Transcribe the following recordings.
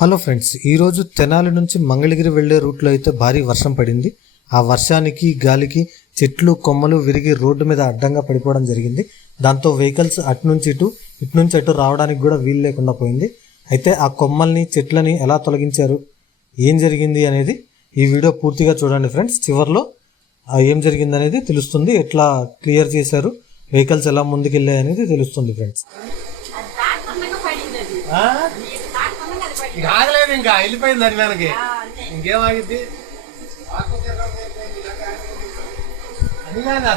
Hello friends, ఈరోజు తెనాలి నుంచి మంగళగిరి వెళ్లే రూట్లో అయితే భారీ వర్షం పడింది. ఆ వర్షానికి గాలికి చెట్లు కొమ్మలు విరిగి రోడ్డు మీద అడ్డంగా పడిపోవడం జరిగింది. దాంతో వెహికల్స్ అటు నుంచి అటు రావడానికి కూడా వీలు లేకుండా పోయింది. అయితే ఆ కొమ్మల్ని చెట్లని ఎలా తొలగించారు, ఏం జరిగింది అనేది ఈ వీడియో పూర్తిగా చూడండి ఫ్రెండ్స్. చివరిలో ఏం జరిగింది అనేది తెలుస్తుంది, ఎట్లా క్లియర్ చేశారు, వెహికల్స్ ఎలా ముందుకెళ్ళాయి అనేది తెలుస్తుంది ఫ్రెండ్స్. ఆగలేదు, ఇంకా వెళ్ళిపోయింది దాని వెనక్కి. ఇంకేం ఆగిద్ది? అది కాదా,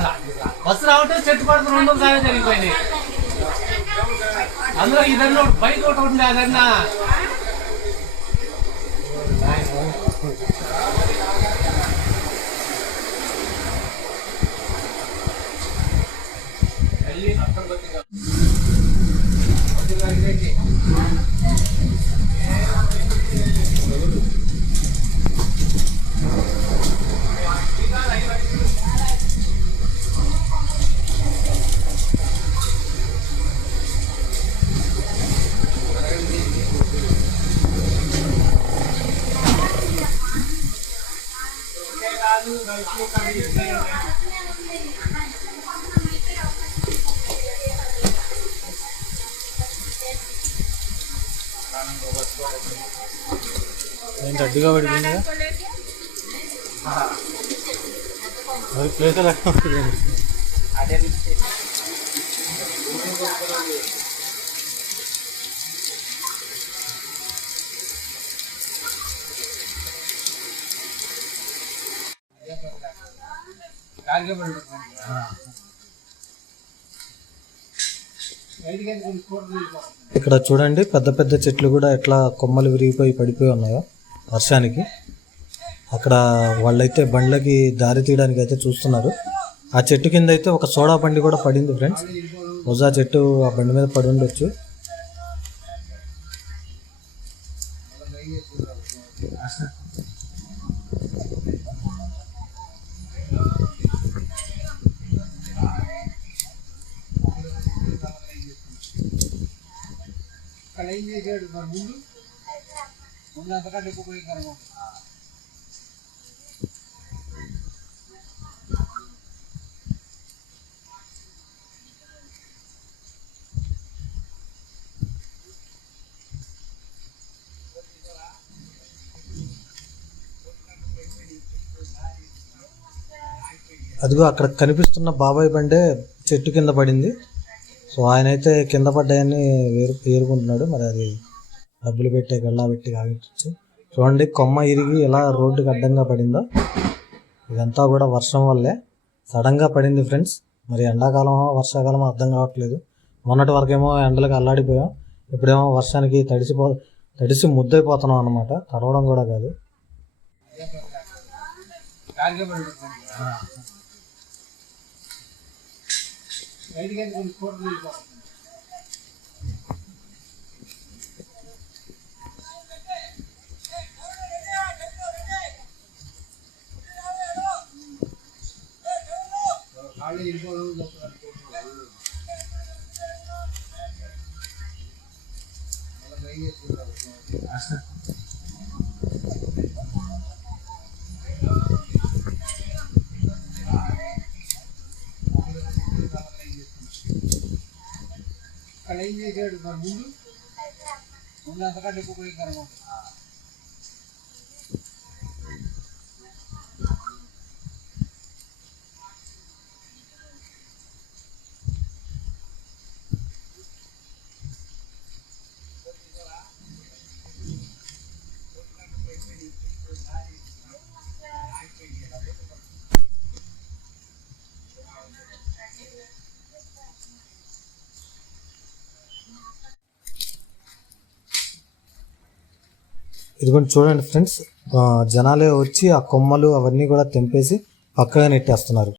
బస్సు రావటం చెట్టు పడుతున్న రెండు సార్లు జరిగిపోయినాయి. అందులో ఇదన్నా బైక్ ఒకటి ఉండే, అదన్నా ఏంటి అడ్డుగా పడిపోయింది ప్లేస్ ఎలా ఇక్కడ చూడండి, పెద్ద పెద్ద చెట్లు కూడా ఎట్లా కొమ్మలు విరిగిపోయి పడిపోయి ఉన్నాయో వర్షానికి. అక్కడ వాళ్ళైతే బండ్లకి దారి తీయడానికి అయితే చూస్తున్నారు. ఆ చెట్టు కింద అయితే ఒక సోడా బండి కూడా పడింది ఫ్రెండ్స్. రోజా చెట్టు ఆ బండి మీద పడి ఉండొచ్చు. అదిగో అక్కడ కనిపిస్తున్న బాబాయ్ బండే చెట్టు కింద పడింది. సో ఆయన అయితే కింద పడ్డాయని ఏరుకుంటున్నాడు. మరి అది డబ్బులు పెట్టే గల్లా పెట్టి ఆగించచ్చు. చూడండి, కొమ్మ ఇరిగి ఎలా రోడ్డుకి అడ్డంగా పడిందో. ఇదంతా కూడా వర్షం వల్లే సడన్గా పడింది ఫ్రెండ్స్. మరి ఎండాకాలం వర్షాకాలం అర్థం కావట్లేదు. మొన్నటి వరకేమో ఎండలకు అల్లాడిపోయాం, ఇప్పుడేమో వర్షానికి తడిసి ముద్దైపోతున్నాం అన్నమాట. తడవడం కూడా కాదు. ఏం చేశాడు మరి ముందు అంతకంటే ఎక్కువ పోయి కనుక ఇదిగోండి చూడండి ఫ్రెండ్స్, జనాలే వచ్చి ఆ కొమ్మలు అవన్నీ కూడా తెంపేసి పక్కగా నెట్టేస్తున్నారు.